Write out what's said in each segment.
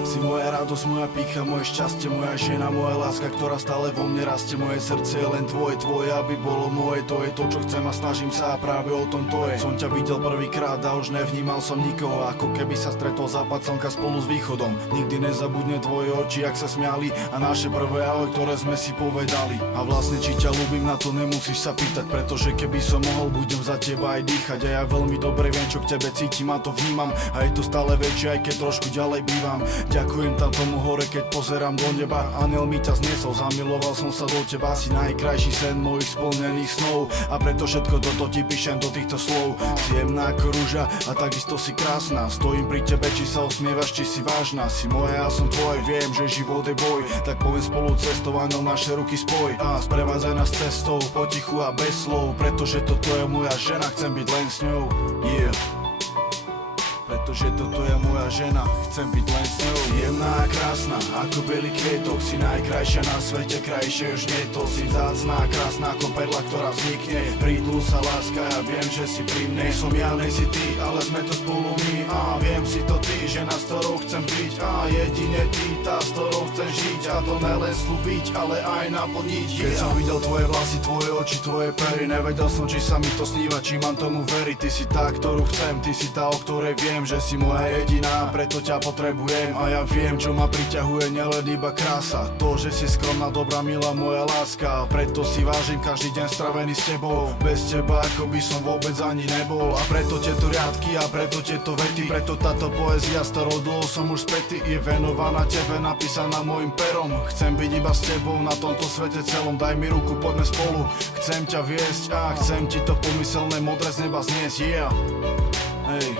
Si moja radosť, moja pýcha, moje šťastie, moja žena, moja láska, ktorá stále vo mne rastie. Moje srdce je len tvoje, aby bolo moje. To je to, čo chcem a snažím sa a práve o tom to je. Som ťa videl prvýkrát a už nevnímal som nikoho, ako keby sa stretol západ slnka spolu s východom. Nikdy nezabudne tvoje oči, ak sa smiali, a naše prvé ahoj, ktoré sme si povedali. A vlastne či ťa ľúbim, na to nemusíš sa pýtať, pretože keby som mohol, budem za teba aj dýchať. A ja veľmi dobre viem, čo k tebe cítim a to vnímam, a je to stále väčšie, aj keď trošku ďalej bývam. Ďakujem tam tomu hore, keď pozerám do neba. Aniel mi ťa zniesol, zamiloval som sa do teba. Si najkrajší sen mojich splnených snov, a preto všetko toto ti píšem do týchto slov. Si jemná ako rúža a takisto si krásna. Stojím pri tebe, či sa usmievaš, či si vážna. Si moja, ja som tvoj, viem, že život je boj. Tak poviem spolu cestou, aniel naše ruky spoj. A sprevádzaj nás cestou, potichu a bez slov. Pretože toto je moja žena, chcem byť len s ňou. Yeah. Pretože toto je moja žena, chcem byť len s ňou. Jemná a krásna, ako bielý kvietok. Si najkrajšia na svete, krajšie už nie to. Si vzácná, krásna ako perla, ktorá vznikne. Prídlu sa láska, ja viem, že si pri mne. Som ja, nej si ty, ale sme to spolu my. A viem si to ty, žena, s ktorou chcem byť. A jedine ty, tá, s ktorou chcem žiť. A to nelen slúbiť, ale aj naplniť. Keď som videl tvoje vlasy, tvoje oči, tvoje pery, nevedel som, či sa mi to sníva, či mám tomu veriť. Ty si tá, ktorú chcem, ty si tá, o ktorej viem, že si moja jediná, preto ťa potrebujem. A ja viem, čo ma priťahuje, nielen iba krása. To, že si skromná, dobrá, milá moja láska. Preto si vážim každý deň stravený s tebou. Bez teba, ako by som vôbec ani nebol. A preto tieto riadky a preto tieto vety. Preto táto poézia, s ktorou dlho som už spätý, je venovaná tebe, napísaná mojim perom. Chcem byť iba s tebou na tomto svete celom. Daj mi ruku, poďme spolu. Chcem ťa viesť a chcem ti to pomyselné modré z neba zniesť. Yeah. Hej.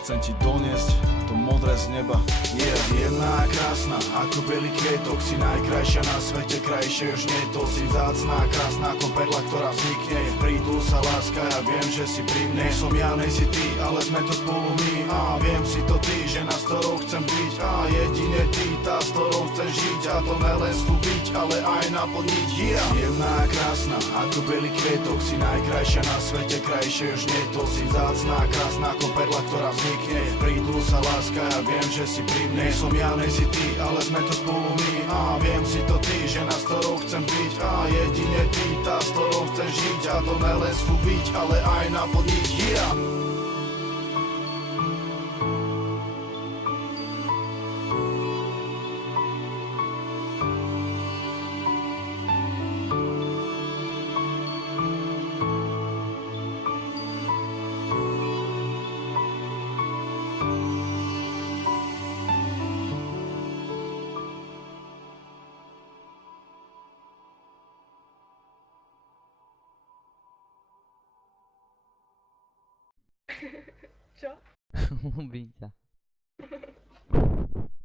Chcem ti doniesť to modré z neba. Yeah. Jemná a krásna, ako bielý kvietok. Si najkrajšia na svete, krajšie už nie to. Si vzácná, krásna ako perla, ktorá vznikne. Prídlu sa láska, ja viem, že si pri mne. Som ja, nej si ty, ale sme to spolu my. A viem si to ty, žena, s ktorou chcem byť. A jedine ty, tá, s ktorou chcem žiť. A to nelen slúbiť, ale aj naplniť. Yeah. Jemná a krásna, ako bielý kvietok. Si najkrajšia na svete, krajšie už nie to. Si vzácná, krásna ako perla, ktorá vznikne. Prídlu sa láska, ja viem, že si pri mne. Som ja, nej si ty, ale sme to spolu my. A viem si to ty, žena, s ktorou chcem byť. A jedine ty, tá, s ktorou chcem žiť. A to nelen slúbiť, ale aj naplniť. Yeah. Čo? Ľúbim ťa.